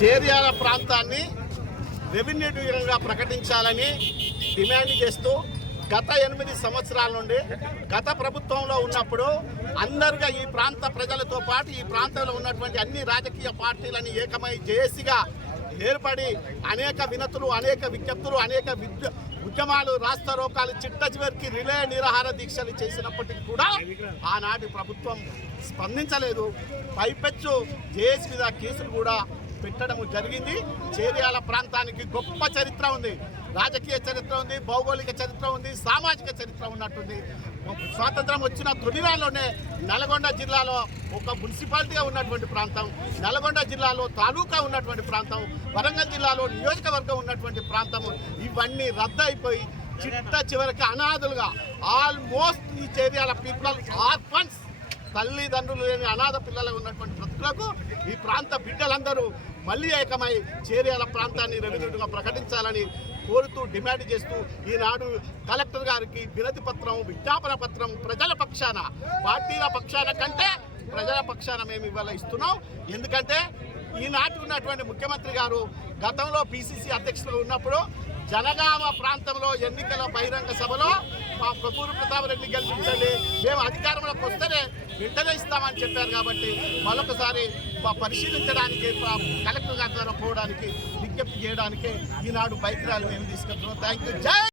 చేర్యాల ప్రాంతాన్ని రెవెన్యూ డివిజన్గా ప్రకటించాలని డిమాండ్ చేస్తూ గత ఎనిమిది సంవత్సరాల నుండి గత ప్రభుత్వంలో ఉన్నప్పుడు అందరుగా ఈ ప్రాంత ప్రజలతో పాటు ఈ ప్రాంతంలో ఉన్నటువంటి అన్ని రాజకీయ పార్టీలని ఏకమై జేఏసీగా ఏర్పడి అనేక వినతులు అనేక విజ్ఞప్తులు అనేక విద్య ఉద్యమాలు రాస్తారోకాలు రోకాలు చిట్ట చివరికి రిలే నిరాహార దీక్షలు చేసినప్పటికీ కూడా ఆనాటి ప్రభుత్వం స్పందించలేదు. పైపెచ్చు జేఏసీ మీద కేసులు కూడా పెట్టడం జరిగింది. చేరియాల ప్రాంతానికి గొప్ప చరిత్ర ఉంది. రాజకీయ చరిత్ర ఉంది భౌగోళిక చరిత్ర ఉంది సామాజిక చరిత్ర ఉన్నట్టుంది. స్వాతంత్రం వచ్చిన తొలినాల్లోనే నల్గొండ జిల్లాలో ఒక మున్సిపాలిటీగా ఉన్నటువంటి ప్రాంతం నల్గొండ జిల్లాలో తాలూకా ఉన్నటువంటి ప్రాంతం వరంగల్ జిల్లాలో నియోజకవర్గం ఉన్నటువంటి ప్రాంతం ఇవన్నీ రద్దయిపోయి చిట్ట చివరికి అనాథులుగా ఆల్మోస్ట్ ఈ చేరియాల పీపుల్ తల్లిదండ్రులు లేని అనాథ పిల్లలు ఉన్నటువంటి బ్రతుకులకు ఈ ప్రాంత బిడ్డలందరూ మళ్ళీ ఏకమై చేరియాల ప్రాంతాన్ని రెవెన్యూగా ప్రకటించాలని కోరుతూ డిమాండ్ చేస్తూ ఈనాడు కలెక్టర్ గారికి వినతి పత్రం విజ్ఞాపన పత్రం ప్రజల పక్షాన పార్టీల పక్షాన కంటే ప్రజల పక్షాన మేము ఇవాళ ఇస్తున్నాం. ఎందుకంటే ఈనాటి ఉన్నటువంటి ముఖ్యమంత్రి గారు గతంలో పిసిసి అధ్యక్షులు ఉన్నప్పుడు జనగామ ప్రాంతంలో ఎన్నికల బహిరంగ సభలో మా ప్రభుత్వ ప్రతాప్ రెడ్డి గెలిపించండి మేము అధికారంలోకి వస్తేనే వెంటనే ఇస్తామని చెప్పారు కాబట్టి మరొకసారి పరిశీలించడానికి కలెక్టర్ గారి ద్వారా పోవడానికి విజ్ఞప్తి చేయడానికి ఈనాడు బైక్ ర్యాలీ మేము తీసుకెళ్తున్నాం. థ్యాంక్ యూ జై